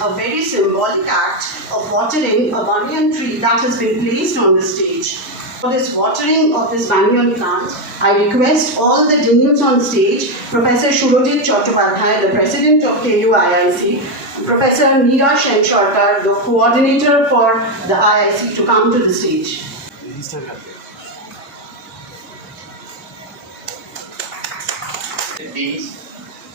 a very symbolic act of watering a banyan tree that has been placed on the stage. For this watering of this banyan plant, I request all the deans on stage, Professor Surajit Chattopadhyay, the President of KUIIC, Professor Meera Shenshorkar, the Coordinator for the IIC, to come to the stage. Deans,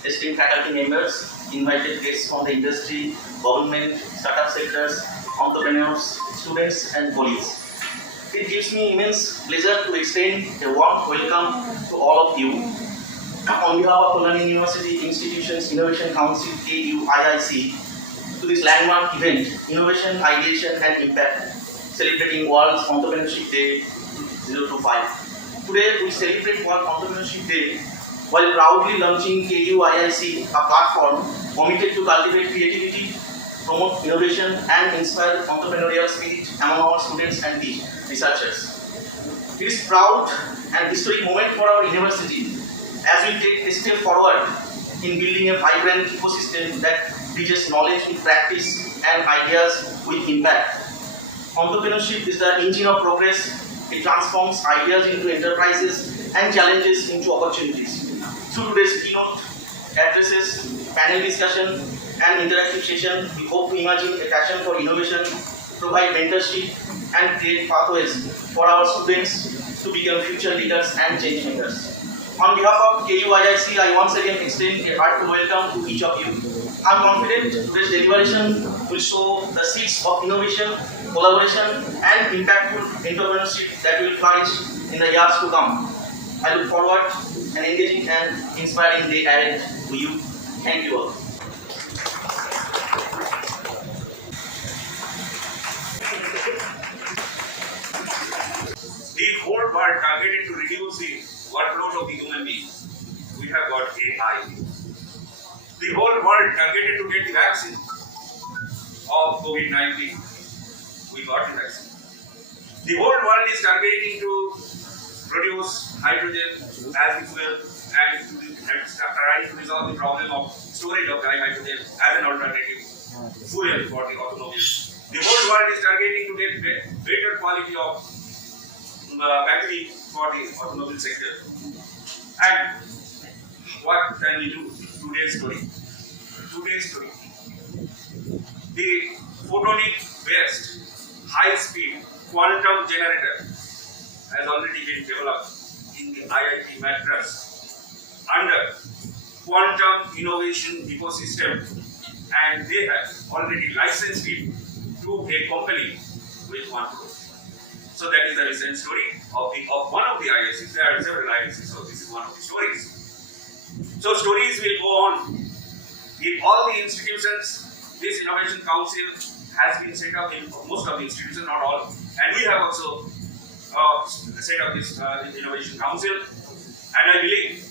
esteemed faculty members, invited guests from the industry, government, startup sectors, entrepreneurs, students and colleagues. It gives me immense pleasure to extend a warm welcome to all of you. On behalf of Kalyani University Institutions Innovation Council KUIIC, to this landmark event, Innovation, Ideation and Impact, celebrating World Entrepreneurship Day 025. Today we celebrate World Entrepreneurship Day while proudly launching KUIIC, a platform committed to cultivate creativity, promote innovation and inspire entrepreneurial spirit among our students and researchers. It is a proud and historic moment for our university as we take a step forward in building a vibrant ecosystem that bridges knowledge with practice and ideas with impact. Entrepreneurship is the engine of progress. It transforms ideas into enterprises and challenges into opportunities. Through today's keynote addresses, panel discussion, and interactive session, we hope to imagine a passion for innovation, provide mentorship, and create pathways for our students to become future leaders and change makers. On behalf of KUIIC, I once again extend a hearty welcome to each of you. I am confident today's deliberation will show the seeds of innovation, collaboration, and impactful entrepreneurship that will flourish in the years to come. I look forward to an engaging and inspiring day ahead to you. Thank you all. The whole world targeted to reduce the workload of the human being. We have got AI. The whole world targeted to get the vaccine of COVID-19. We got the vaccine. The whole world is targeting to produce hydrogen as the fuel and trying to resolve the problem of storage of dry hydrogen as an alternative fuel for the automobiles. The whole world is targeting to get better quality of battery for the automobile sector. And what can we do? Today's story. The photonic based high speed quantum generator has already been developed in the IIT Madras under quantum innovation ecosystem, and they have already licensed it to a company with 1 crore. So that is the recent story of one of the IICs. There are several IICs, so this is one of the stories. So stories will go on in all the institutions. This Innovation Council has been set up in most of the institutions, not all, and we have also set up this Innovation Council, and I believe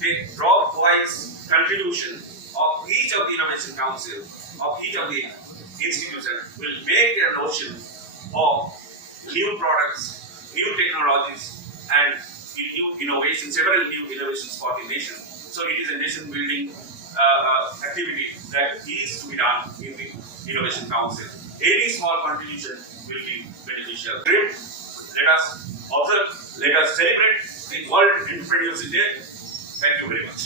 the drop-wise contribution of each of the Innovation Council, of each of the institutions, will make a notion of new products, new technologies, and new innovations, several new innovations for the nation. So it is a nation-building activity that is to be done in the Innovation Council. Any small contribution will be beneficial. Let us observe, let us celebrate the World Entrepreneurship Day. Thank you very much.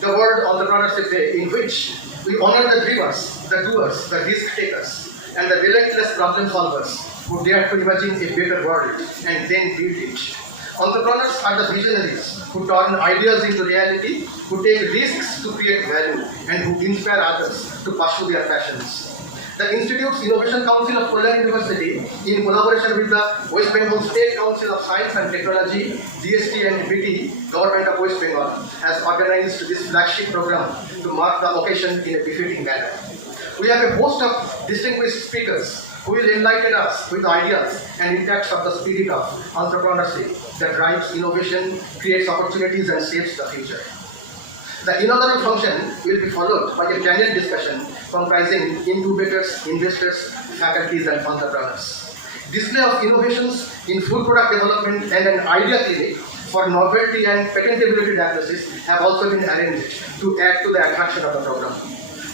The World Entrepreneurship Day, in which we honor the dreamers, the doers, the risk takers, and the relentless problem solvers who dare to imagine a better world and then build it. Entrepreneurs are the visionaries who turn ideas into reality, who take risks to create value, and who inspire others to pursue their passions. The Institute's Innovation Council of Kalyani University, in collaboration with the West Bengal State Council of Science and Technology, DSTBT, Government of West Bengal, has organized this flagship program to mark the occasion in a befitting manner. We have a host of distinguished speakers who will enlighten us with ideas and impacts of the spirit of entrepreneurship that drives innovation, creates opportunities, and shapes the future. The inaugural function will be followed by a panel discussion comprising incubators, investors, faculties, and entrepreneurs. Display of innovations in food product development and an idea clinic for novelty and patentability diagnosis have also been arranged to add to the attraction of the program.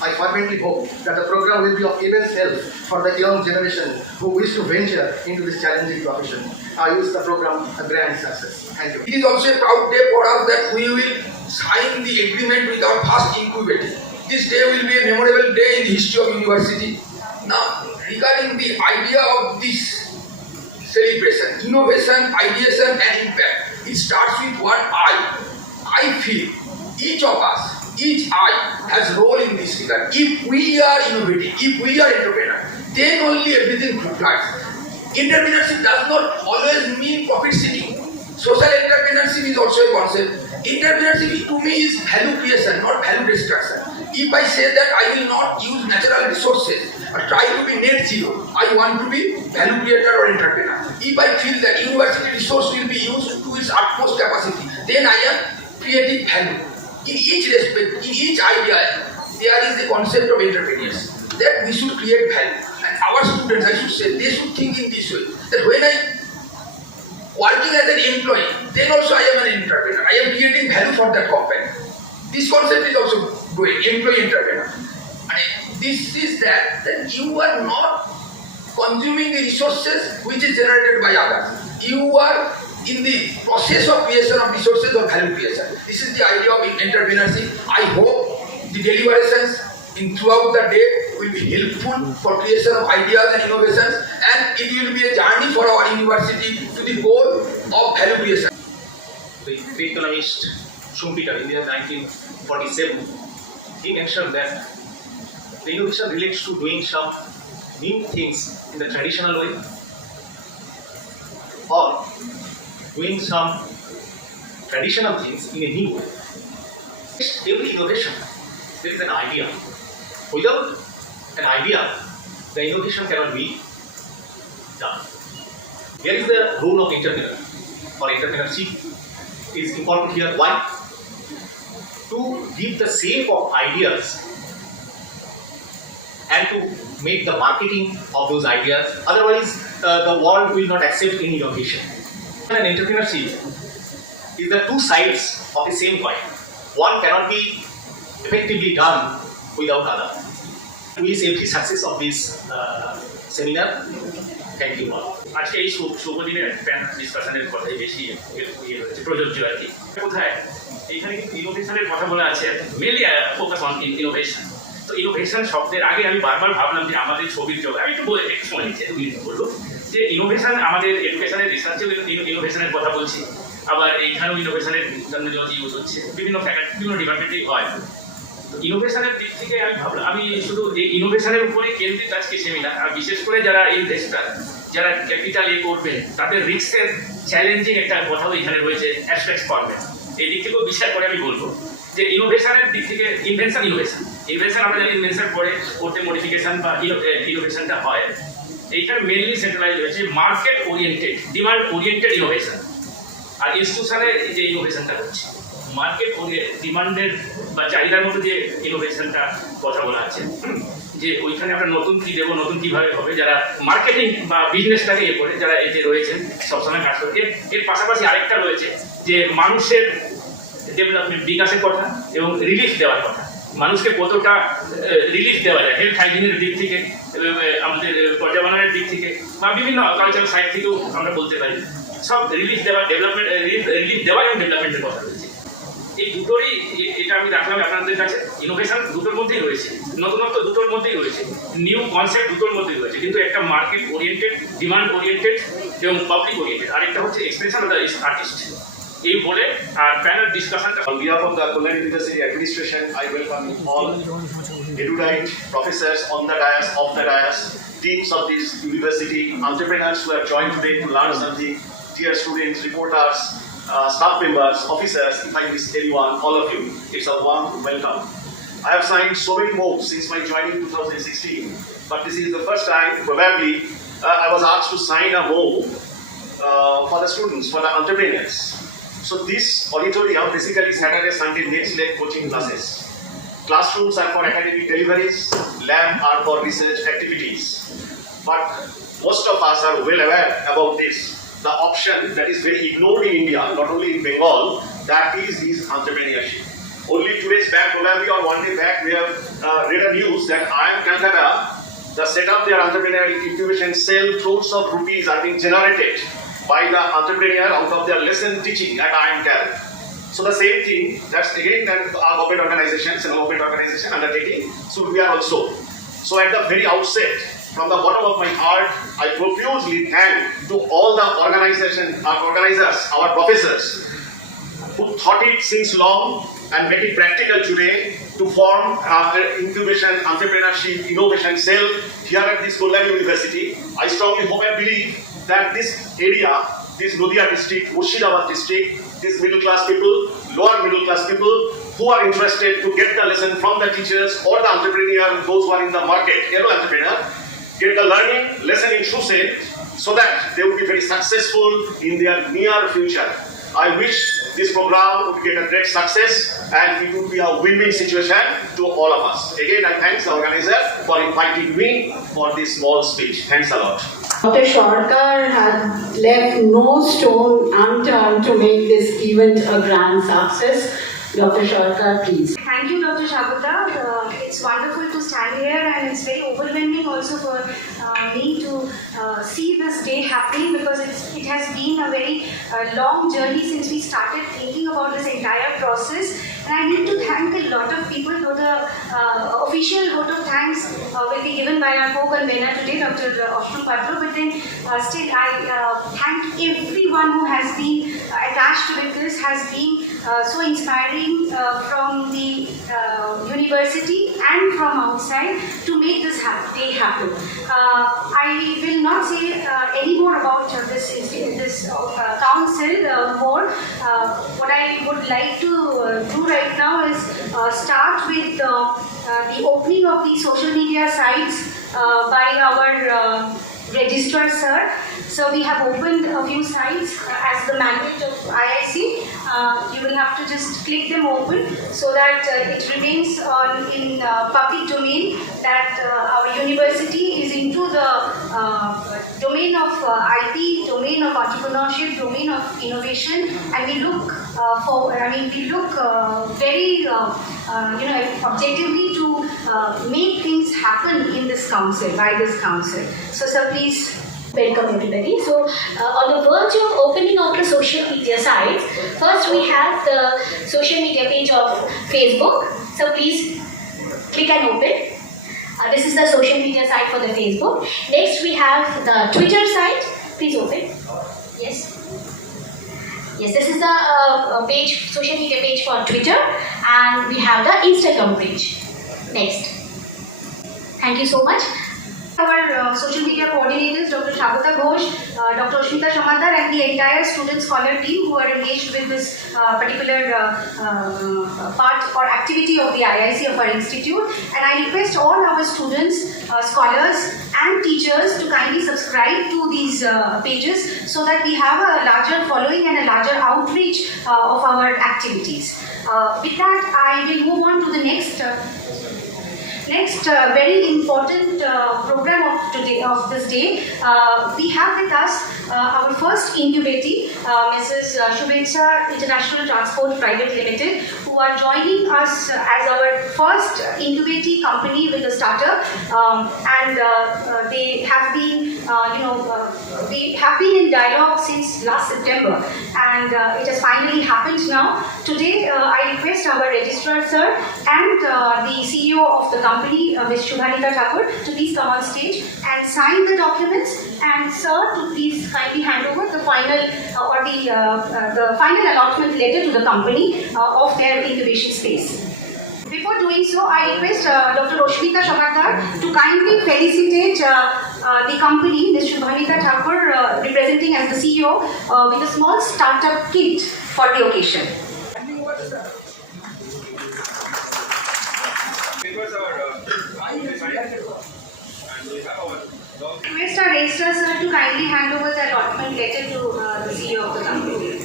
I fervently hope that the program will be of immense help for the young generation who wish to venture into this challenging profession. I wish the program a grand success. Thank you. It is also a proud day for us that we will sign the agreement with our first incubator. This day will be a memorable day in the history of university. Now, regarding the idea of this celebration, innovation, ideation and impact, it starts with one I. I feel each of us, each I has a role in this regard. If we are innovative, if we are entrepreneur, then only everything flies. Entrepreneurship does not always mean profit seeking. Social entrepreneurship is also a concept. Entrepreneurship to me is value creation, not value destruction. If I say that I will not use natural resources or try to be net zero, I want to be value creator or entrepreneur. If I feel that university resource will be used to its utmost capacity, then I am creating value. In each respect, in each idea, there is the concept of entrepreneurs that we should create value. And our students, I should say, they should think in this way, that when I working as an employee, then also I am an entrepreneur. I am creating value for that company. This concept is also going, employee entrepreneur. And this is that you are not consuming the resources which is generated by others. You are in the process of creation of resources or value creation. This is the idea of entrepreneurship. I hope the deliberations throughout the day will be helpful for creation of ideas and innovations, and it will be a journey for our university to the goal of value creation. The great economist Schumpeter in the year 1947, he mentioned that the innovation relates to doing some new things in the traditional way or doing some traditional things in a new way. Every innovation, there is an idea. Without an idea, the innovation cannot be done. Here is the role of entrepreneur or entrepreneurship is important here. Why? To give the shape of ideas and to make the marketing of those ideas. Otherwise, the world will not accept any innovation. And entrepreneurship is the two sides of the same coin. One cannot be effectively done without other. We wish every success of this seminar. Thank you all. আজকে এই শুভ দিনের panel ডিসকাশনের কথাই বেশি প্রযোজ্য আর কি। কোথায় এইখানে কিন্তু ইনোভেশনের কথা বলা আছে, মেনলি ফোকাস অন ইনোভেশন। তো ইনোভেশন শব্দের আগে আমি বারবার ভাবলাম যে আমাদের ছবির জগৎ, আমি একটু বলে একটু সময় নিচ্ছি, 2 মিনিট বলবো, যে ইনোভেশন আমাদের এডুকেশনের রিসার্চেও ইনোভেশনের কথা বলছি, আবার এইখানেও ইনোভেশনের জন্য ইউজ হচ্ছে, বিভিন্ন ফ্যাকাল্টি বিভিন্ন ডিপার্টমেন্টেই হয়। ইনোভেশনের দিক থেকে আমি শুধু এই ইনোভেশনের উপরে কেন্দ্রিত আজকে সেমিনার, আর বিশেষ করে যারা ইনভেস্টার, যারা ক্যাপিটাল করবেন, তাদের রিস্কের চ্যালেঞ্জিং একটা কথাও এখানে রয়েছে, অ্যাসপেক্ট করবেন। এই দিক থেকেও বিচার করে আমি বলবো যে ইনোভেশনের দিক থেকে ইনভেনশন আমরা জানি ইনভেনশন পরে করতে মডিফিকেশন বা ইনোভেশনটা হয়। এইখানে মেনলি সেন্ট্রালাইজ হয়েছে market oriented, demand oriented innovation, আর ইনস্টিটিউশনের যে ইনোভেশনটা হচ্ছে মার্কেট ডিমান্ডের বা চাহিদার মতো যে ইনোভেশনটা কথা বলা আছে, যে ওইখানে আমরা নতুন কী দেবো, নতুন কীভাবে হবে, যারা মার্কেটিং বা বিজনেসটাকে করে যারা এই যে রয়েছেন সবসময় কাজ করে। এর পাশাপাশি আরেকটা রয়েছে যে মানুষের ডেভেলপমেন্ট, বিকাশের কথা এবং রিলিফ দেওয়ার কথা। মানুষকে কতটা রিলিফ দেওয়া যায় হেলথ হাইজিনের দিক থেকে, আমাদের পর্যাবরণের দিক থেকে বা বিভিন্ন কালচারাল সাইড থেকেও আমরা বলতে পারি। সব রিলিফ দেওয়া, ডেভেলপমেন্ট, রিলিফ দেওয়া এবং ডেভেলপমেন্টের কথা রয়েছে। এই দুটোরই এটা আমি রাখলাম আপনাদের কাছে। ইনোভেশন দুটোর মধ্যেই রয়েছে, নতুনত্ব দুটোর মধ্যেই রয়েছে, নিউ কনসেপ্ট দুটোর মধ্যেই রয়েছে, কিন্তু একটা মার্কেট ওরিয়েন্টেড, ডিমান্ড ওরিয়েন্টেড এবং পাবলিক ওরিয়েন্টেড, আরেকটা হচ্ছে এক্সপ্রেশন অফ দ্য আর্টিস্ট। এই বলে আর panel ডিসকাশনটা। On behalf of the Kalyani University Administration, I welcome all erudite professors on the dais, off the dais, teams of this university, entrepreneurs who have joined today to learn something, dear students, reporters, staff members, officers, if I miss anyone, all of you, it's a warm welcome. I have signed so many MOUs since my joining in 2016, but this is the first time probably I was asked to sign a MOU for the students, for the entrepreneurs. So this auditorium basically Saturday, Sunday, next leg coaching classes. Classrooms are for academic deliveries, lab are for research activities. But most of us are well aware about this. The option that is very ignored in India, not only in Bengal, that is entrepreneurship. Only today's back, probably or one day back, we have read a news that IIM Calcutta, the set up their entrepreneurial incubation cell, crores of rupees are being generated by the entrepreneur out of their lesson teaching at IIM Cal. So the same thing, that's again our government organizations and government organization undertaking, so we are also. So at the very outset, from the bottom of my heart, I profusely thank to all the organizers, our professors, who thought it since long and make it practical today to form incubation, entrepreneurship, innovation cell here at this Kalyani University. I strongly hope and believe that this area, this Nadia district, Murshidabad district, these middle class people, lower middle class people who are interested to get the lesson from the teachers or the entrepreneur, those who are in the market, entrepreneur, get the learning lesson in true sense so that they will be very successful in their near future. I wish this program would get a great success and it would be a win-win situation to all of us. Again, I thank the organizer for inviting me for this small speech. Thanks a lot. Dr. Sarkar had left no stone unturned to make this event a grand success. Dr. Sarkar, please. Thank you, Dr. Shabata. It's wonderful to stand here, and it's very overwhelming also for me to see this day happening, because it has been a very long journey since we started thinking about this entire process. And I need to thank a lot of people. So the official vote of thanks will be given by our co-convener today, Dr. Patron. But then still, I thank everyone who has been attached with this, has been so inspiring from the university and from outside to make this day happen. I will not say any more about this council more. What I would like to do right now is start with the opening of the social media sites by our registrar sir. So we have opened a few sites as the mandate of IIC. You will have to just click them open so that it remains in public domain, that our university is into the domain of IT, domain of entrepreneurship, domain of innovation, and we look very objectively to make things happen in this council, by this council. So sir, please. Welcome everybody. So on the verge of opening of the social media sites, first we have the social media page of Facebook. So please click and open. This is the social media site for the Facebook. Next we have the Twitter site. Please open. Yes. Yes, this is the page, social media page for Twitter, and we have the Instagram page. Next. Thank you so much. Our social media coordinators, Dr. Shabata Ghosh, Dr. Ashmita Shamadar, and the entire student scholar team who are engaged with this particular part or activity of the IIC of our institute. And I request all our students, scholars and teachers to kindly subscribe to these pages so that we have a larger following and a larger outreach of our activities. With that, I will move on to the next very important program of this day. We have with us our first incubatee, Mrs. Shubhetsha International Transport Private Limited, who are joining us as our first incubatee company with a startup, and they have been, we have been in dialogue since last September, and it has finally happened now. Today, I request our registrar sir and the CEO of the company, Ms. Shubhanita Thakur, to please come on stage and sign the documents, and sir to please kindly hand over the final the final allotment letter to the company of their incubation space. Before doing so, I request Dr. Ashmita Shamadar to kindly felicitate the company, Ms. Shubhanita Thakur, representing as the CEO, with a small startup kit for the occasion. I request our registrar sir to kindly hand over the allotment letter to the CEO of the company.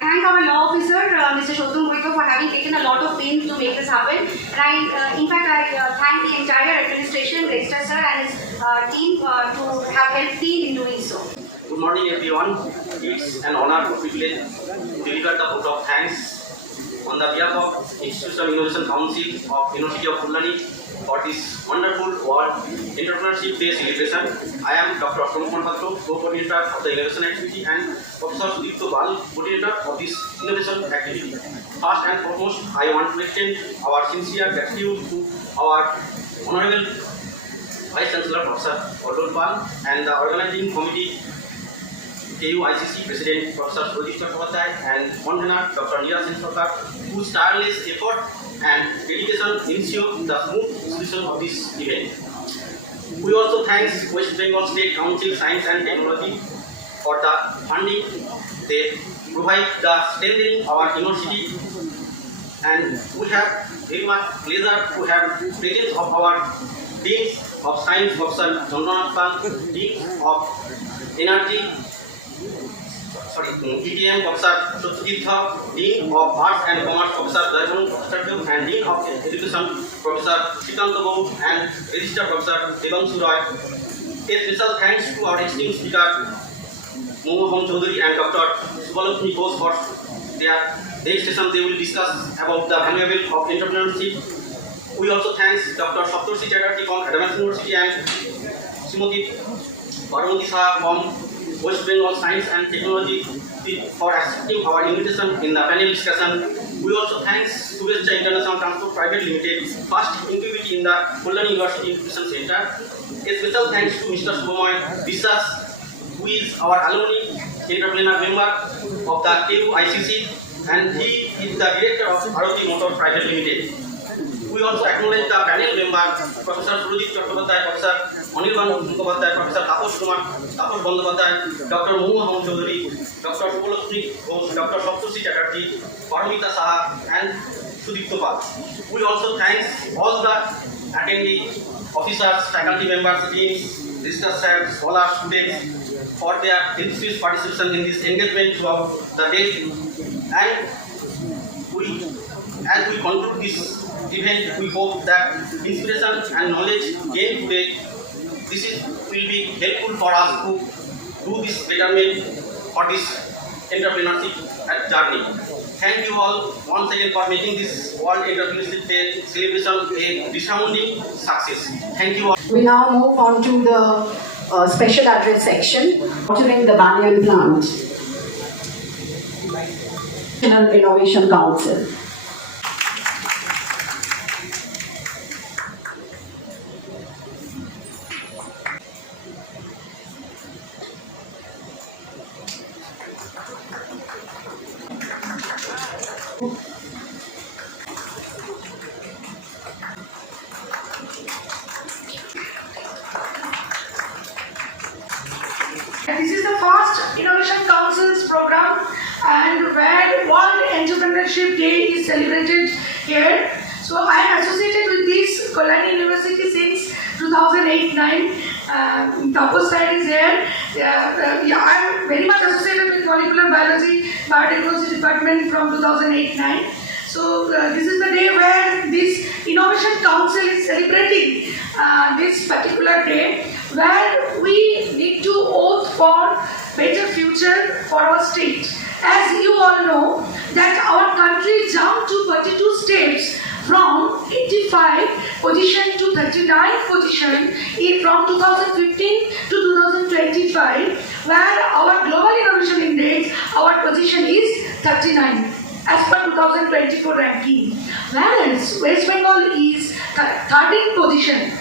Thank our law officer, Mr. Shotum Goito, for having taken a lot of pains to make this happen. And I thank the entire administration, registrar sir and his team to have helped me in doing so. Good morning, everyone. It's an honor to privilege to deliver the vote of thanks on the behalf of Institutional Innovation Council of University of Kalyani for this wonderful World Entrepreneurship Day celebration. I am Dr. Patron, co-coordinator of the innovation activity, and Professor Surajit, coordinator of this innovation activity. First and foremost, I want to extend our sincere gratitude to our Honorable Vice-Chancellor, Professor Kallol, and the organizing committee, KUIIC President Professor Surajit Chattopadhyay and convener Dr. Vidyasagar, whose tireless effort and dedication ensure the smooth execution of this event. We also thank West Bengal State Council Science and Technology for the funding. They provide the strengthening our university, and we have very much pleasure to have presence of our Dean of Science, Professor Hon'ble, Dean of Energy, ETM, Professor Surajit, Dean of Arts and Commerce, Professor Davon, and Dean of Education, Professor Shrikant, and Registered Professor Devanshu Roy. A special thanks to our esteemed speaker, Moham Chaudhary and Dr. Subhalakshmi Ghosh for their next session. They will discuss about the valuable of entrepreneurship. We also thank Dr. Saptarshi Chatterjee from Advanced University and Srimati Parvati Saha from West Bengal Science and Technology for accepting our invitation in the panel discussion. We also thank Subhescha International Transport Private Limited, first incubator in the Kalyani University Incubation Center. A special thanks to Mr. Subhamoy Biswas, who is our alumni entrepreneur member of the KUIIC, and he is the director of Bharati Motor Private Limited. We also acknowledge the panel member, Professor Surajit Chattopadhyay, Professor Hon'ble, Professor Taposh Bandyopadhyay, Dr. Moham Chaudhary, Dr. Subhalakshmi Ghosh, Dr. Saptarshi Chatterjee, Paramita Saha, and Sudipto Pal. We also thank all the attendee officers, faculty members, deans, researchers, scholars, students for their increased participation in this engagement throughout the day. And as we conclude this event, we hope that inspiration and knowledge gained today, will be helpful for us to do this betterment for this entrepreneurship journey. Thank you all once again for making this World Entrepreneurship Day celebration a resounding success. Thank you all. We now move on to the special address section, featuring the banyan plant. National Innovation Council. This is the first Innovation Council's program, and where World Entrepreneurship Day is celebrated here. So I am associated with this Kalyani University since 2008-9. Taposh sir is here. I am very much associated with molecular biology, biotechnology department from 2008-9. So this is the day where this Innovation Council is celebrating this particular day, where we need to oath for better future for our state. As you all know, that our country jumped to 32 steps from 85 position to 39 position from 2015 to 2025, where our global innovation index, our position is 39 as per 2024 ranking, whereas West Bengal is 13th position,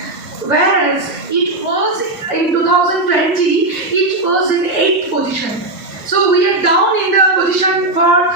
whereas it was in 2020, it was in 8th position. So we are down in the position for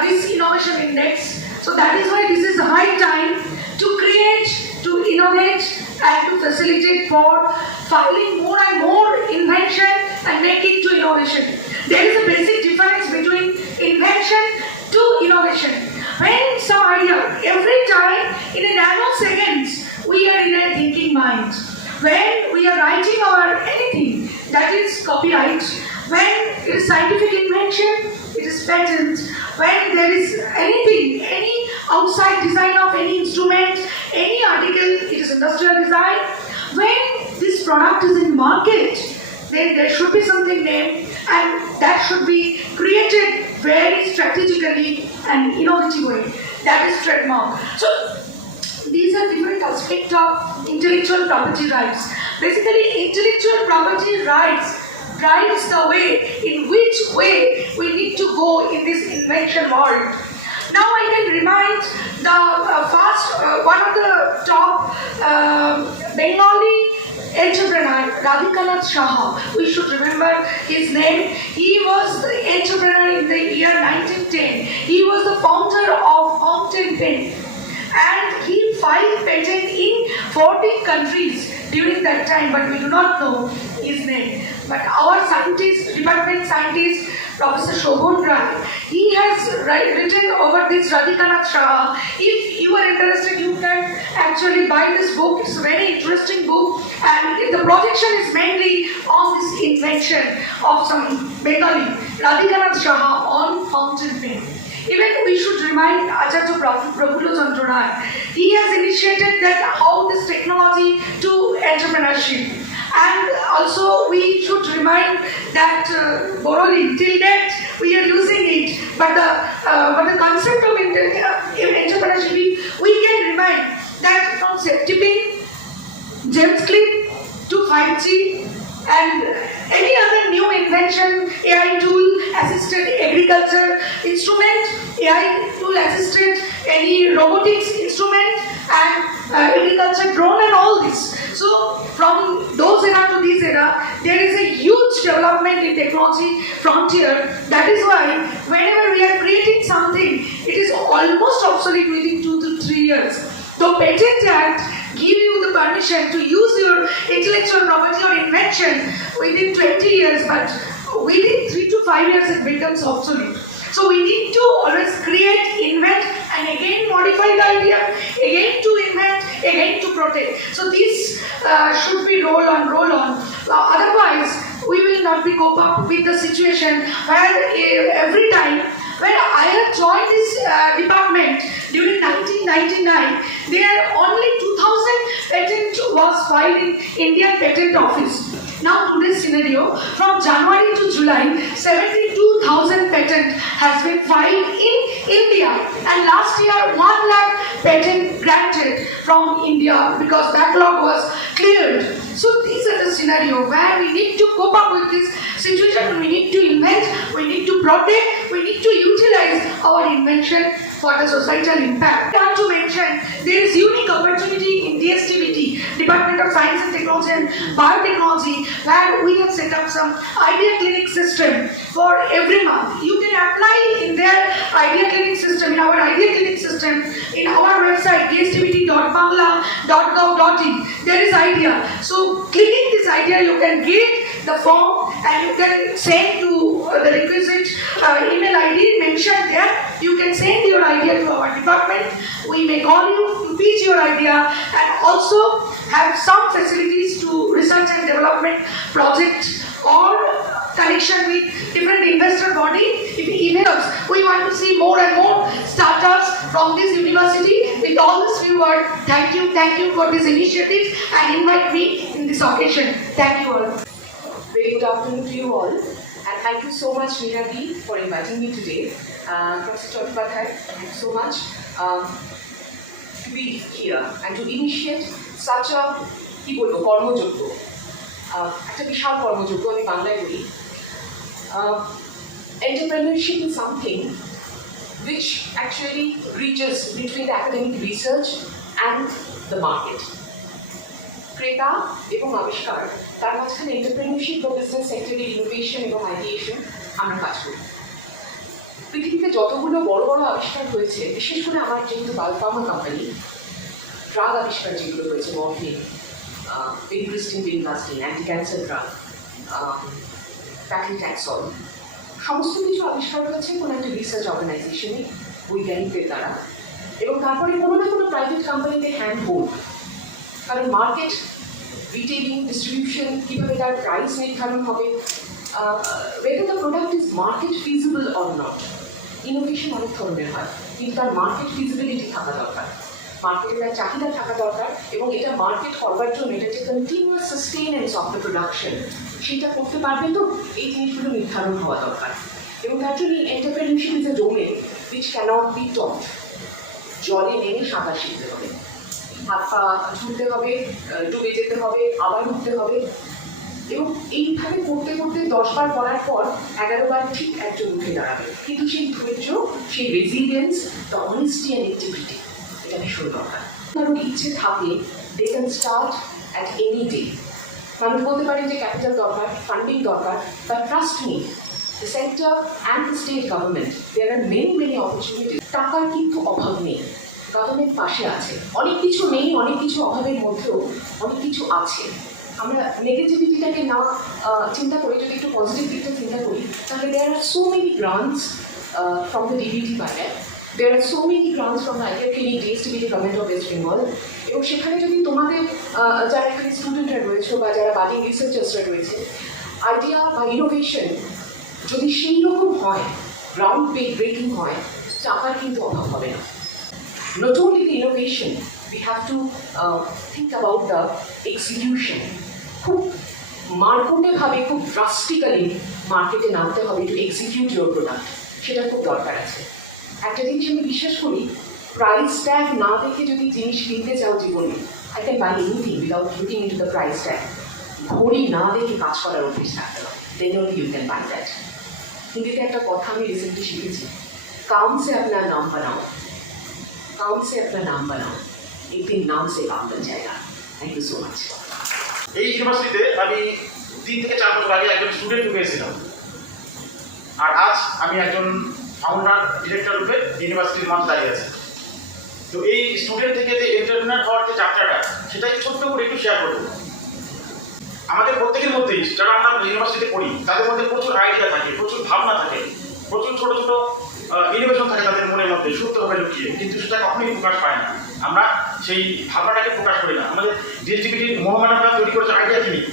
this innovation index. So that is why this is the high time to create, to innovate, and to facilitate for filing more and more invention and make it to innovation. There is a basic difference between invention to innovation. When some idea, every time in a nanoseconds, we are in a thinking mind. When we are writing our anything, that is copyright. When it is scientific invention, it is patent. When there is anything, any outside design of any instrument, any article, it is industrial design. When this product is in market, then there should be something named. and that should be created very strategically and innovative way. That is trademark. So these are different aspects of intellectual property rights. Basically, intellectual property rights drives the way in which way we need to go in this invention world. Now I can remind the one of the top Bengali entrepreneur, Radhikanath Saha. We should remember his name. He was the entrepreneur in the year 1910. He was the founder of fountain pen, and he filed patent in 14 countries during that time, but we do not know his name. But our scientist, department scientist, Professor Shobhan Rai, he has written over this Radhikanath Saha. If you are interested, you can actually buy this book. It's a very interesting book, and the projection is mainly on this invention of some Bengali, Radhikanath Saha, on fountain pen. Even we should remind Acharya Prafullo Chandra Rai. He has initiated that how this technology to entrepreneurship. And also we should remind that Boroli, till date we are using it, but the concept of entrepreneurship, we can remind that from safety pin, gems clip to 5G and any other new invention, AI tool assisted agriculture instrument, AI tool assisted any robotics instrument and agriculture drone and all this. So from those era to this era, there is a huge development in technology frontier. That is why whenever we are creating something, it is almost obsolete within 2 to 3 years. The Patent Act give you the permission to use your intellectual property or invention within 20 years, but within 3 to 5 years it becomes obsolete. So we need to always create, invent, and again modify the idea, again to invent, again to protect. So this should be roll on. Otherwise, we will not be cope up with the situation where every time when I have joined this department during 1999, there only 2,000 patent was filed in Indian Patent Office. Now today's scenario, from January to July, 72,000 patent has been filed in India, and last year 1 lakh patent granted from India because backlog was cleared. So these are the scenario where we need to cope up with this situation. We need to invent, we need to protect, we need to utilize our invention for the societal impact. I want to mention there is unique opportunity in DSTBT, Department of Science and Technology and Biotechnology, where we have set up some idea clinic system for every month. You can apply in their idea clinic system, in our idea clinic system, in our website dstbt.bangla.gov.in. There is idea. So clicking this idea, you can get the form and you can send to the requisite email ID mentioned there. You can send your idea to our department. We may call you to pitch your idea and also have some facilities to research and development project or connection with different investor body. If you email us, we want to see more and more startups from this university. With all this few words, thank you for this initiative and invite me in this occasion. Thank you all. Very good afternoon to you all, and thank you so much, Meera, for inviting me today. Prof. Chattopadhyay, thank you so much to be here and to initiate such a কর্মযজ্ঞ, একটা বিশাল কর্মযজ্ঞ আমি বাংলায় বলি। Entrepreneurship is something which actually reaches between the academic research and the market. ক্রেতা এবং আবিষ্কার তার মাঝখানে entrepreneurship বা বিজনেস সেক্টরের ইনোভেশন এবং আইডিয়েশন আমরা কাজ করি। পৃথিবীতে যতগুলো বড় বড় আবিষ্কার হয়েছে, বিশেষ করে আমার যেহেতু বায়োফার্মা কোম্পানি, ড্রাগ আবিষ্কার যেগুলো হয়েছে, মরফিন, পেনক্রিস্টিন, বেনলাস্টিন, অ্যান্টি ক্যান্সার ড্রাগ, প্যাক্লিট্যাক্সল, সমস্ত কিছু আবিষ্কার হয়েছে কোনো একটা রিসার্চ অর্গানাইজেশনে বৈজ্ঞানিকদের দ্বারা, এবং তারপরে কোনো না কোনো প্রাইভেট কোম্পানিতে হ্যান্ড হোল্ড। কারণ মার্কেট, রিটেলিং, ডিস্ট্রিবিউশন, কীভাবে তার প্রাইস নির্ধারণ হবে, whether the product is market feasible or not. Innovation অনেক ধরনের হয়, কিন্তু তার মার্কেট ফিজিবিলিটি থাকা দরকার। মার্কেটের চাহিদা থাকা দরকার, এবং এটা মার্কেট করবার জন্য এটা যে কন্টিনিউয়াস সাস্টেইনেন্স অফ দ্য প্রোডাকশন সেটা করতে পারবে, তো এই জিনিসগুলো নির্ধারণ হওয়া দরকার। এবং তার জন্য entrepreneurship is a domain which cannot be taught. জলে নেমে সাঁতার শিখতে হবে, হাত পা ঝুলতে হবে, ডুবে যেতে হবে, আবার উঠতে হবে, এবং এইভাবে করতে করতে 10 বার করার পর 11 বার ঠিক একজন উঠে দাঁড়াবে। কিন্তু সেই ধৈর্য, সেই resilience, the honesty and integrity, এটা ভীষণ দরকার। কারণ ইচ্ছে থাকে they can start at any day. মানুষ বলতে পারে যে ক্যাপিটাল দরকার, ফান্ডিং দরকার, but trust me, the centre and the state government, there are many opportunity. টাকার কিন্তু অভাব নেই, গভর্নমেন্ট পাশে আছে। অনেক কিছু নেই, অনেক কিছু অভাবের মধ্যেও অনেক কিছু আছে। আমরা নেগেটিভিটিটাকে না চিন্তা করে যদি একটু পজিটিভ দিকটা চিন্তা করি, তাহলে there are so many grants from the DBT budget, there are so many grants from the IIC, DSTBT government of West Bengal. এবং সেখানে যদি তোমাদের যারা এখানে স্টুডেন্টরা রয়েছে বা যারা বাডিং রিসার্চার্সরা রয়েছে, আইডিয়া বা ইনোভেশন যদি সেই রকম হয়, গ্রাউন্ড ব্রেকিং হয়, টাকার কিন্তু অভাব হবে না। Not only the innovation, we have to think about the execution. খুব মার্কেটে খুব ড্রাস্টিক্যালি মার্কেটে নামতে হবে টু এক্সিকিউট ইউর প্রোডাক্ট, সেটা খুব দরকার আছে। একটা জিনিস আমি বিশ্বাস করি, প্রাইস ট্যাগ না দেখে যদি জিনিস কিনতে চাও জীবনে, I can buy anything without looking into the price tag. ঘড়ি না দেখে কাজ করার অভ্যেস থাকতে হবে, then only you can buy that. হিন্দিতে একটা কথা আমি রিসেন্টলি শিখেছি, কাম সে আপনার নাম বানাও, काम से अपना नाम बनाओ, एक दिन नाम से काम बन जाएगा। Thank you so much. এই ইউনিভার্সিটিতে আমি 3 থেকে 4 বছর আগে একজন স্টুডেন্ট রূপে এসেছিলাম, আর আজ আমি একজন ফাউন্ডার ডিরেক্টর রূপে ইউনিভার্সিটির মঞ্চে দাঁড়িয়ে আছি। তো এই স্টুডেন্ট থেকে যে এন্টারপ্রেনার হওয়ার যে যাত্রাটা, সেটাই ছোট্ট করে একটু শেয়ার করবো। আমাদের প্রত্যেকের মধ্যেই, যারা আমরা ইউনিভার্সিটিতে পড়ি, তাদের মধ্যে প্রচুর আইডিয়া থাকে, প্রচুর ভাবনা থাকে, প্রচুর ছোট ছোট ইনোভেশন থাকে তাদের মনের মধ্যে সুপ্তভাবে লুকিয়ে, কিন্তু সেটা কখনোই প্রকাশ পায় না। আমরা সেই ভাবনাটাকে প্রকাশ করি না। আমাদের ডিএসটিবিটির মোহমানরা তৈরি করেছে আইডিয়া ক্লিনিক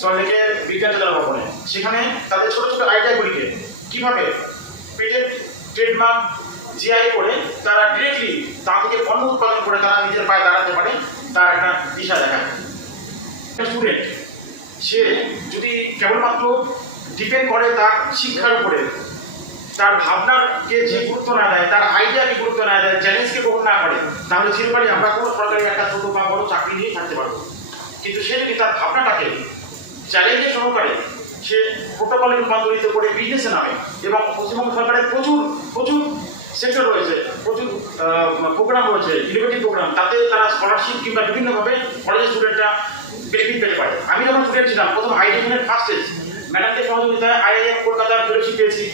সল্টলেকের বিজ্ঞান ভবনে। সেখানে তাদের ছোট ছোট আইডিয়াগুলিকে কীভাবে পেটেন্ট, ট্রেডমার্ক, জিআই করে তারা ডিরেক্টলি তা থেকে পণ্য উৎপাদন করে তারা নিজের পায়ে দাঁড়াতে পারে, তার একটা দিশা দেখায়। স্টুডেন্ট সে যদি কেবলমাত্র ডিপেন্ড করে তার শিক্ষার উপরে, তার ভাবনাকে যে গুরুত্ব না দেয়, তার আইডিয়াকে গুরুত্ব না দেয়, চ্যালেঞ্জকে গ্রহণ না করে, তাহলে চিরকালই আমরা কোনো সরকারি একটা ছোটো বা বড় চাকরি নিয়েই থাকতে পারবো। কিন্তু সে যদি তার ভাবনাটাকে চ্যালেঞ্জের সহকারে সে প্রোটোকলে রূপান্তরিত করে বিজনেসে নামে, এবং পশ্চিমবঙ্গ সরকারের প্রচুর প্রচুর সেক্টর রয়েছে, প্রচুর প্রোগ্রাম রয়েছে, ইনোভেটিভ প্রোগ্রাম, তাতে তারা স্কলারশিপ কিংবা বিভিন্নভাবে কলেজের স্টুডেন্টরা বেনিফিট পেতে পারে। আমি যখন স্টুডেন্ট ছিলাম, প্রথম আইডিয়েশনের ফার্স্ট স্টেজ ম্যাডামদের সহযোগিতায় IIM কলকাতার ফেলোশিপ পেয়েছি,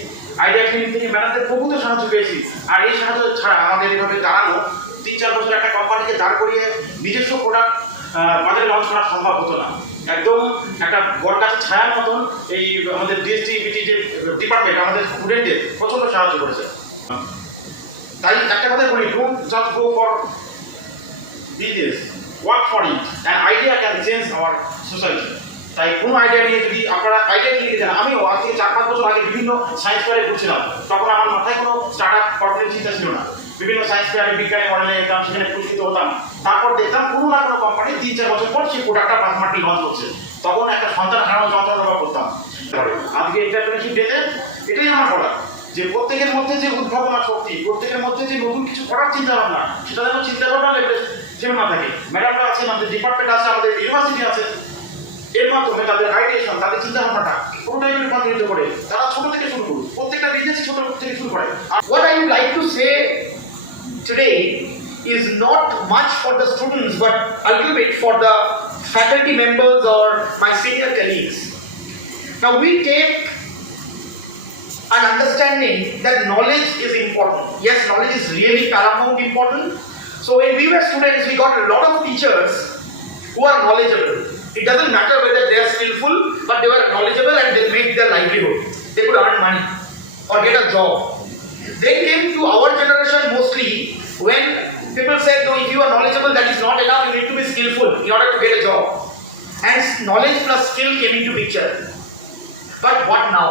আইডিয়া ক্লিনিক থেকে ম্যাডামদের প্রভূত সাহায্য পেয়েছি। আর এই সাহায্য ছাড়া আমাদের এভাবে দাঁড়ানো 3-4 বছর একটা কোম্পানিকে দাঁড় করিয়ে নিজস্ব প্রোডাক্ট বাজারে লঞ্চ করা সম্ভব হতো না। একদম একটা বড় গাছের ছায়ার মতন এই আমাদের DSTBT যে ডিপার্টমেন্ট আমাদের স্টুডেন্টদের প্রচণ্ড সাহায্য করেছে। তাই একটা কথা বলি, don't just go for business, work for it, and idea can change our society. তাই কোনো আইডিয়া নিয়ে যদি আপনারা আইডিয়া নিয়ে যান, আমিও আজ থেকে 4-5 বছর আগে বিভিন্ন সায়েন্স ফেয়ারে ঘুরছিলাম, তখন আমার মাথায় কোনো স্টার্ট আপ কর্পোরেট চিন্তা ছিল না। বিভিন্ন সায়েন্স ফেয়ারে বিজ্ঞানী মডেলে যেতাম, সেখানে পুরস্কৃত হতাম। তারপর দেখতাম কোনো না কোনো কোম্পানি 3-4 বছর পর সেই প্রোডাক্টটা মার্কেটে লঞ্চ করছে, তখন একটা সন্তান হারানোর যন্ত্রণা করতাম। আজকে এন্টারপ্রেনারশিপ ডেতে এটাই আমার বলা, যে প্রত্যেকের মধ্যে যে উদ্ভাবনা শক্তি, প্রত্যেকের মধ্যে যে নতুন কিছু করার চিন্তা ভাবনা, সেটা যেন চিন্তা ভাবনা লেভেলে থেমে না থাকে। ম্যাডামরা আছেন, আমাদের ডিপার্টমেন্ট আছে, আমাদের ইউনিভার্সিটি আছে, এর মাধ্যমে তাদের আইডিয়েশন, তাদের চিন্তা ভাবনাটা কোনো টাইপের রূপান্তরিত করে তারা ছোট থেকে শুরু করুন। প্রত্যেকটা বিজনেস ছোট থেকে শুরু করে। What I would like to say today is not much for the students, but a little bit for the faculty members or my senior colleagues. Now we take an understanding that knowledge is important. Yes, knowledge is really paramount important. So when we were students, we got a lot of teachers who are knowledgeable. It doesn't matter whether they are skillful, but they were knowledgeable and they make their livelihood. They could earn money or get a job. They came to our generation mostly when people said, no, if you are knowledgeable, that is not enough, you need to be skillful in order to get a job. And knowledge plus skill came into picture. But what now?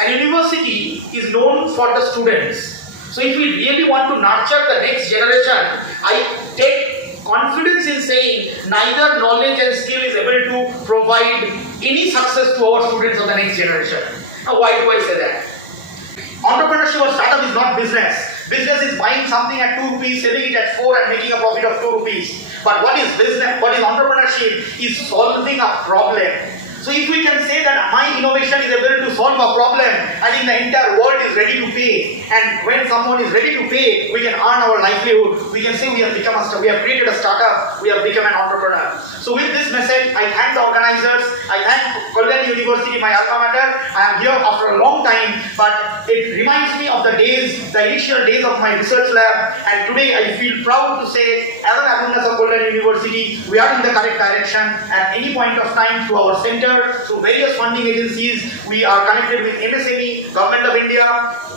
An university is known for the students. So if we really want to nurture the next generation, I take confidence in saying neither knowledge and skill is able to provide any success to our students of the next generation. Now why do I say that? Entrepreneurship or startup is not business. Business is buying something at 2 rupees, selling it at 4 and making a profit of 2 rupees. But what is business, what is entrepreneurship is solving a problem. So if we can say that my innovation is able to solve a problem and in the entire world is ready to pay, and when someone is ready to pay, we can earn our livelihood. We can say we have created a startup, we have become an entrepreneur. So with this message, I thank the organizers, I thank Kalyani University, my alma mater. I am here after a long time, but it reminds me of the initial days of my research lab, and today I feel proud to say, as an alumnus of Kalyani University, we are in the correct direction. At any point of time, through our center, through various funding agencies, we are connected with MSME, Government of India,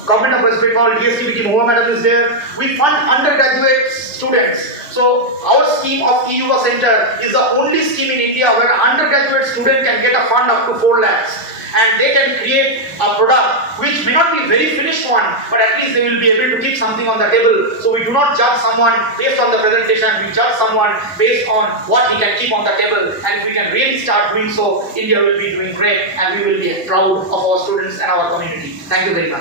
Government of West Bengal, DSTBT, Madam is there. We fund undergraduate students. So our scheme of E-Yuva Center is the only scheme in India where an undergraduate student can get a fund up to 4 lakhs. And they can create a product which may not be very finished one, but at least they will be able to keep something on the table. So we do not judge someone based on the presentation, we judge someone based on what he can keep on the table. And if we can really start doing so, India will be doing great and we will be proud of our students and our community. Thank you very much.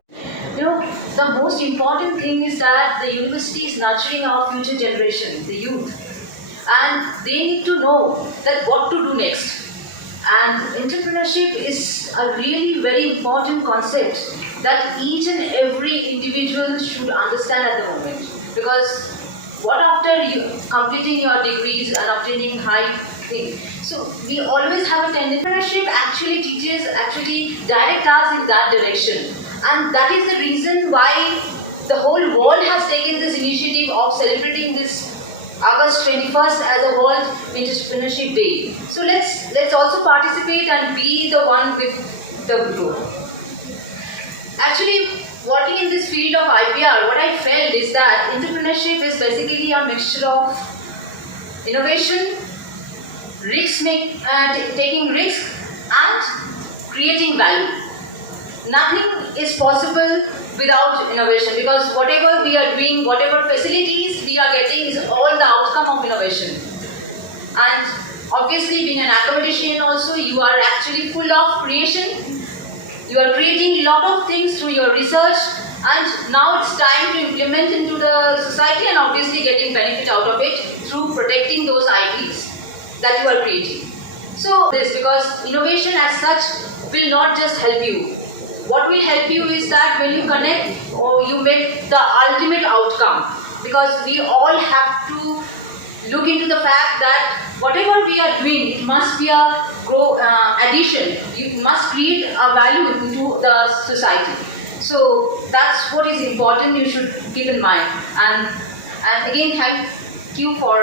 You know, the most important thing is that the university is nurturing our future generation, the youth. And they need to know that what to do next. And entrepreneurship is a really very important concept that each and every individual should understand at the moment. Because what after you completing your degrees and obtaining high thing? So we always have a tendency. Entrepreneurship actually teaches, direct us in that direction. And that is the reason why the whole world has taken this initiative of celebrating this August 21st as a World Entrepreneurship Day. So let's also participate and be the one with the group. Actually, working in this field of IPR, what I felt is that entrepreneurship is basically a mixture of innovation, taking risks, and creating value. Nothing is possible without innovation, because whatever we are doing, whatever facilities we are getting is all the outcome of innovation. And obviously being an academician also, you are actually full of creation. You are creating a lot of things through your research, and now it's time to implement into the society and obviously getting benefit out of it through protecting those IPs that you are creating. So this, because innovation as such will not just help you. What will help you is that when you connect or you make the ultimate outcome, because we all have to look into the fact that whatever we are doing, it must be a addition. You must create a value into the society. So that's what is important. You should keep in mind. And again, thank you for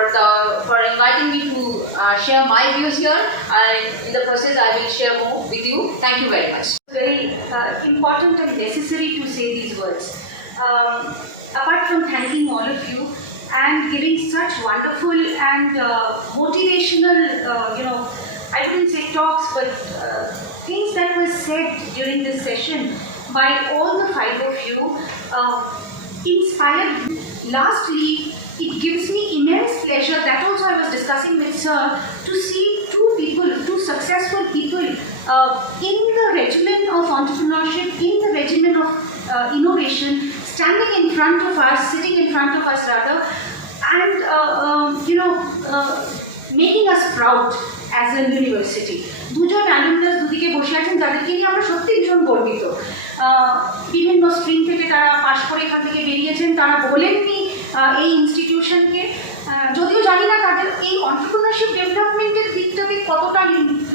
inviting me to share my views here. In the process, I will share more with you. Thank you very much. Very important and necessary to say these words. Apart from thanking all of you and giving such wonderful and motivational, I wouldn't say talks, but things that were said during this session by all the 5 of you inspired. Lastly, it gives me immense pleasure, that also I was discussing with Sir, to see two successful people in the regimen of entrepreneurship, in the regimen of innovation, standing in front of us, sitting in front of us rather, and making us proud as a university. দুজন অ্যালুমনাস দুদিকে বসে আছেন, যাদেরকে নিয়ে আমরা সত্যি ভীষণ গর্বিত। বিভিন্ন স্ট্রিম থেকে তারা পাশ করে এখান থেকে বেরিয়েছেন, তারা বলেননি এই ইনস্টিটিউশনকে, যদিও জানি না তাদের এই অন্টারপ্রেনারশিপ ডেভেলপমেন্টের দিকটাতে কতটা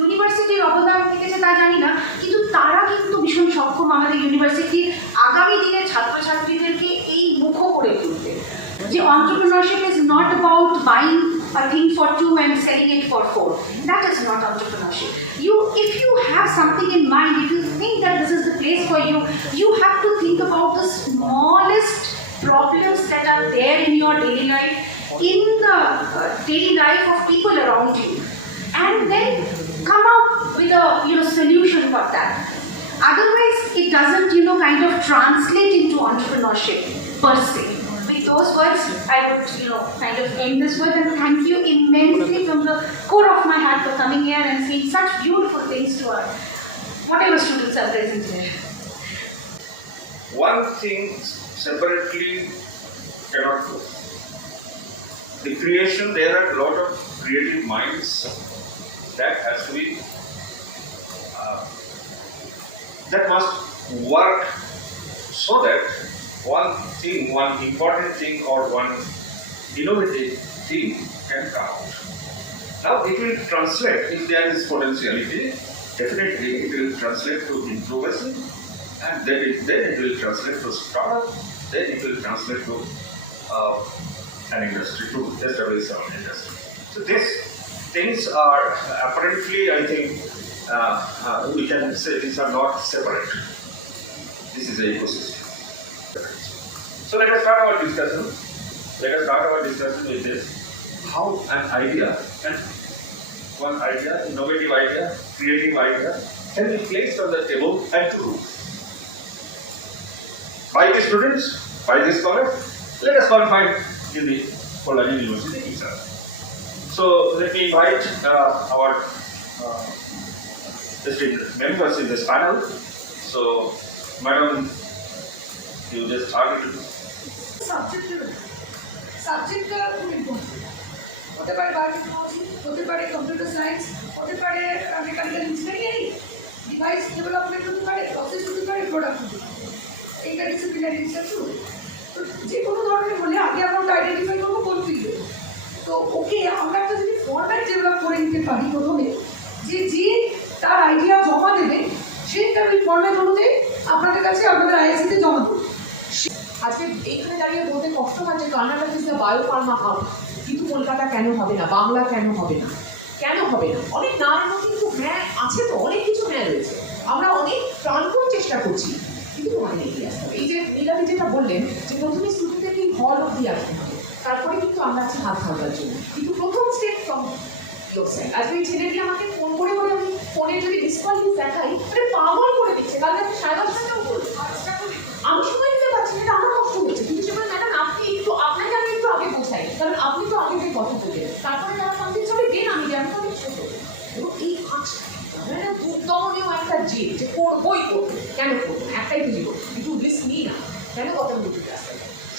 ইউনিভার্সিটির অবদান থেকেছে তা জানি না, কিন্তু তারা কিন্তু ভীষণ সক্ষম আমাদের ইউনিভার্সিটির আগামী দিনের ছাত্রছাত্রীদেরকে এই মুখো করে তুলতে। যে entrepreneurship is not about buying a thing for 2 and selling it for 4. That is not entrepreneurship. If you have something in mind, if you think that this is the place for you, you have to think about the smallest problems that are there in your daily life, in the daily life of people around you, and then come out with a solution for that. Otherwise, it doesn't kind of translate into entrepreneurship. per se. With those words, I would, kind of end this with and thank you immensely from the core of my heart for coming here and saying such beautiful things to our whatever students are present here. One thing separately cannot go. The creation, there are a lot of creative minds that has to be, that must work so that one important thing or one innovative thing can come out. Now it will translate, if there is potentiality, definitely it will translate to innovation, and then it will translate to startup, then it will translate to an industry, to establish an industry. So these things are apparently, I think, we can say these are not separate. This is an ecosystem. So let us start our discussion. Let us start our discussion with this. How an idea, and one idea, innovative idea, creative idea, can be placed on the table and proved. By the students, by the scholars, let us confine in the Kalyani University itself. So let me invite our distinguished members in this panel. So, Madam, you just started. Subject হতে পারে biotechnology, হতে পারে computer science, হতে পারে mechanical engineering, device development হতে পারে, process হতে পারে, প্রোডাক্ট হতে পারে, এইটা ডিসিপ্লিনারি রিসার্চ হবে। তো যে কোনো ধরনের হলে আগে আমরা আইডেন্টিফাই করবো কোন ফিল্ডে। তো ওকে আমরা একটা যদি ফরম্যাট ডেভেলপ করে নিতে পারি প্রথমে, যে তার আইডিয়া জমা দেবে সেইটা ওই ফরম্যাট অনুযায়ী আপনাদের কাছে আপনাদের আইআইসিতে জমা দেবে। আজকে এইখানে দাঁড়িয়ে বলতে কষ্ট হয় যে Canada is the biopharma hub, কিন্তু কলকাতা কেন হবে না, বাংলা কেন হবে না, কেন হবে না? অনেক নানান কিন্তু হ্যাঁ আছে, তো অনেক কিছু হ্যাঁ রয়েছে, আমরা অনেক প্রাণপণ চেষ্টা করছি, কিন্তু ওখানে এগিয়ে আসতে হবে। এই যে নীলাদি যেটা বললেন যে প্রথমে স্টুডেন্টদেরকে হল অব্দি আসতে হবে, তারপরে কিন্তু আমরা আছি হাত ধরবার জন্য, কিন্তু প্রথম স্টেপ ফ্রম ইয়োর সাইড। আজকে এই ছেলেটি আমাকে ফোন করে বলে, আমি ফোনে যদি মিস কল দেখাই মানে পাগল করে দিচ্ছে, কালকে আমি 10:30টাও বলবো, আমি সময় দিতে পারছি না, এটা আমার কষ্ট হচ্ছে, কিন্তু সেখানে ম্যাডাম আপনি একটু, আপনাকে আমি একটু আগে বোঝাই, কারণ আপনি তো আগে গিয়ে কথা বললেন, তারপরে যারা কমপ্লিট হবে দেন আমি যে আমি তো অনেক ছোট, এবং এই দুর্দমনীয় একটা জেদ যে করবোই করবো, কেন করবো, একটাই তো জীবন, কিন্তু রিস্ক নিই না, কেন কথা বলতে আসতে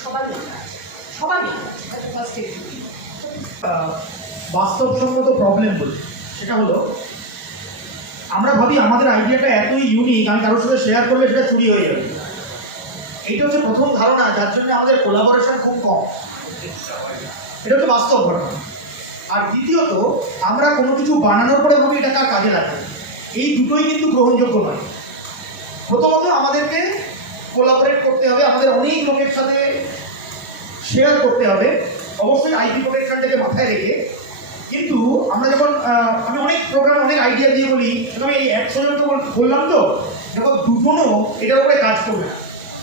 সবাই আমরা আছে, সবাই আমরা আছে, ফার্স্ট স্টেপ। বাস্তবসম্মত প্রবলেম বলি, সেটা হলো আমরা ভাবি আমাদের আইডিয়াটা এতই ইউনিক, আমি কারোর সাথে শেয়ার করলে সেটা চুরি হয়ে যাবে। এইটা হচ্ছে প্রথম ধারণা, যার জন্য আমাদের কোলাবোরেশন খুব কম। এটা হচ্ছে বাস্তব ঘটনা। আর দ্বিতীয়ত, আমরা কোনো কিছু বানানোর পরে ভাবি এটা কার কাজে লাগবে, এই দুটোই কিন্তু গ্রহণযোগ্য নয়। প্রথমত আমাদেরকে কোলাবোরেট করতে হবে, আমাদের অনেক লোকের সাথে শেয়ার করতে হবে, অবশ্যই আইপি প্রোটেকশনটাকে মাথায় রেখে। কিন্তু আমরা যখন আমি অনেক প্রোগ্রাম অনেক আইডিয়া দিয়ে বলি, আমি এই 100 জন তো বললাম, তো যখন দুজনও এটার উপরে কাজ করবে না।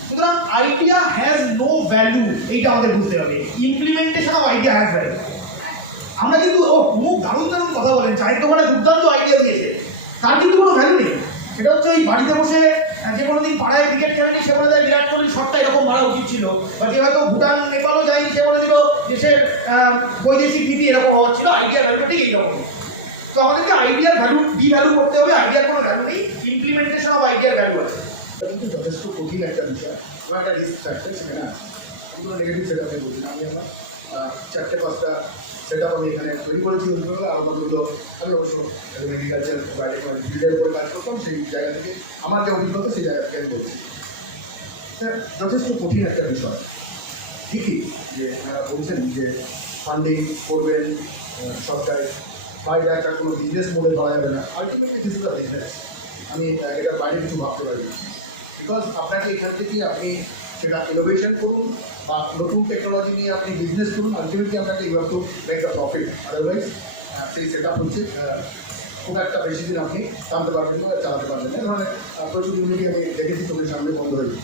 সুতরাং আইডিয়া হ্যাজ নো ভ্যালু, এইটা আমাদের বুঝতে হবে। Implementation of idea has value. আমরা কিন্তু মুখ দারুণ দারুণ কথা বলেন, চায়ের দোকানে দুর্দান্ত আইডিয়া দিয়েছে, তার কিন্তু কোনো ভ্যালু নেই। সেটা হচ্ছে ওই বাড়িতে বসে যে কোনো দিন পাড়ায় ক্রিকেট খেলেনি, সে বলে দেয় বিরাট কোহলির শটটা এরকম মারা উচিত ছিল, বা যে হয়তো ভুটান নেপালও যায়নি, সে বলে দিল দেশের বৈদেশিক নীতি এরকম হওয়া ছিল। আইডিয়ার ভ্যালুটা ঠিক এইরকম। তো আমাদেরকে আইডিয়ার ভ্যালু ভ্যালু করতে হবে, আইডিয়ার কোনো ভ্যালু নেই, ইমপ্লিমেন্টেশন অফ আইডিয়ার ভ্যালু আছে। কিন্তু যথেষ্ট কঠিন একটা বিষয়, আমার একটা রিস্ক ফ্যাক্টর সেখানে আছে। কোনো নেগেটিভ সেট আপে বলছি না, আমি আমার 4-5টা সেট আপ আমি এখানে তৈরি করেছি। আমারগুলো আমি অবশ্য এগ্রিকালচার বাইরে বিল্ডের উপরে কাজ করতাম, সেই জায়গা থেকে আমার যে অভিজ্ঞতা সেই জায়গা থেকে আমি বলছি। যথেষ্ট কঠিন একটা বিষয়। ঠিকই যে আপনারা বলছেন যে ফান্ডিং করবেন সরকার, বাইরে একটা কোনো বিজনেস মোডে ধরা যাবে না। Ultimately this is a business. আমি এটার বাইরে কিছু ভাবতে পারি, বিকজ আপনাকে এখান থেকে আপনি সেটা ইনোভেশন করুন বা নতুন টেকনোলজি নিয়ে আপনি বিজনেস করুন, আলটিমেটলি আপনাকে you have to make the profit. Otherwise সেই সেট আপ হচ্ছে খুব একটা বেশি দিন আপনি টানতে পারবেন না, চালাতে পারবেন না। এই ধরনের প্রচুর ইউনিটি আমি দেখেছি, চোখের সামনে বন্ধ হয়ে যায়।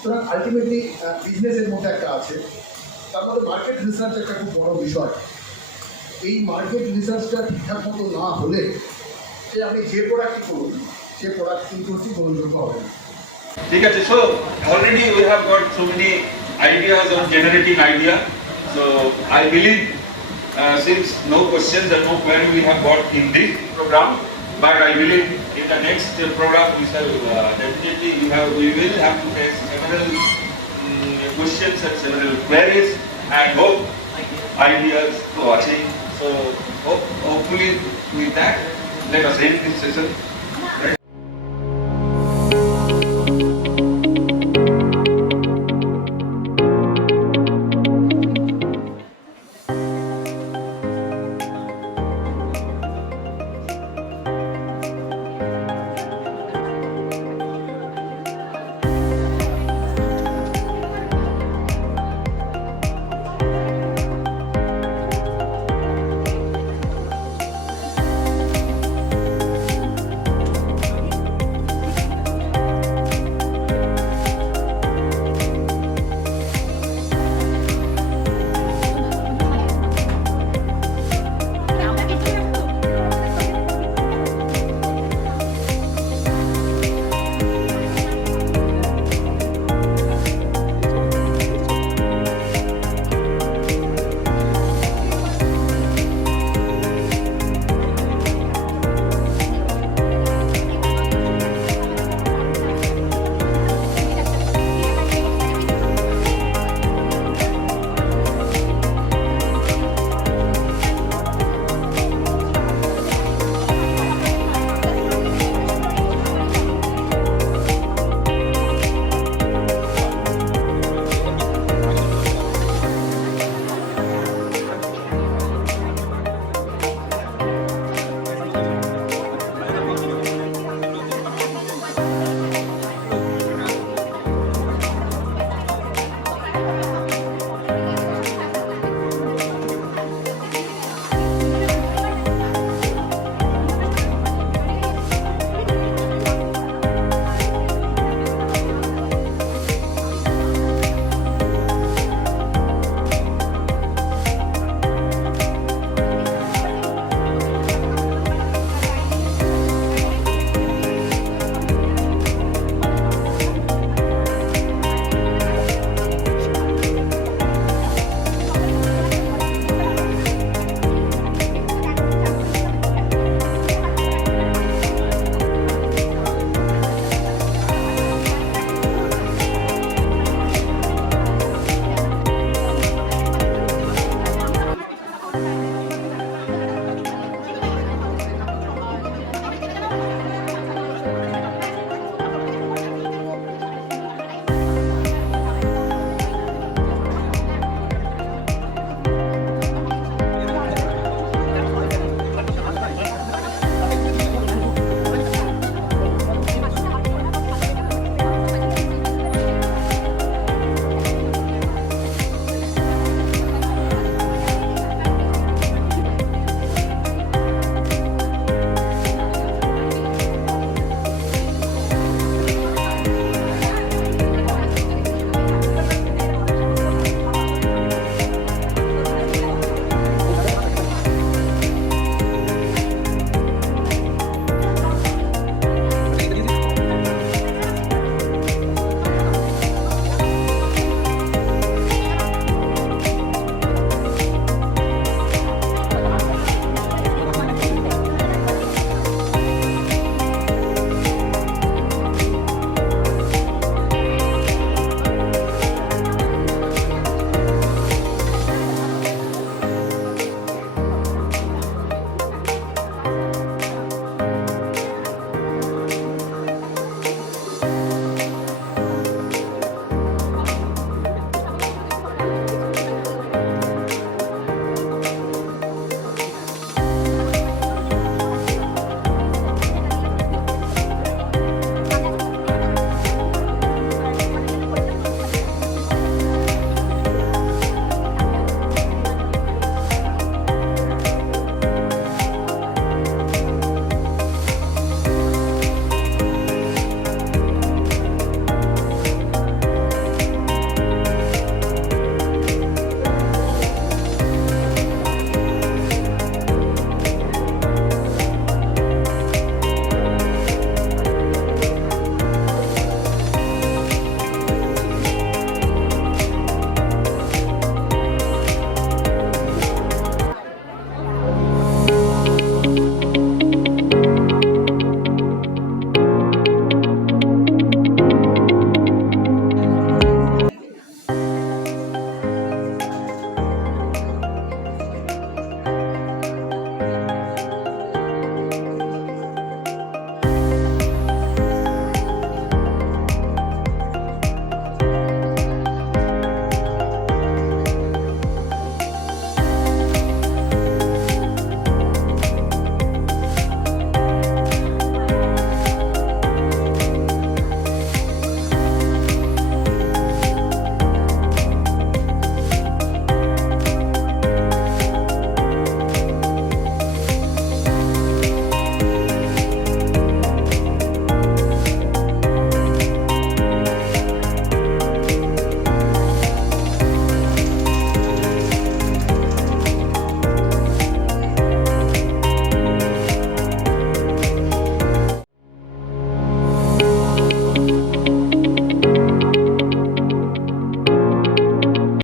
সুতরাং আলটিমেটলি বিজনেসের মধ্যে একটা আছে, তার মধ্যে মার্কেট রিসার্চ একটা খুব বড় বিষয়। এই মার্কেট রিসার্চটা ঠিকঠাক মতো না হলে সে আপনি যে প্রোডাক্টই করুন, সে প্রোডাক্ট কিন্তু হচ্ছে গ্রহণযোগ্য হবে না। ঠিক আছে, so already we have got so many ideas on generating idea. So I believe since no questions and no query we have got in this program, but I believe in the next program we shall definitely we will have to face several questions and several queries and hope ideas to achieve. So hopefully with that, let us end this session.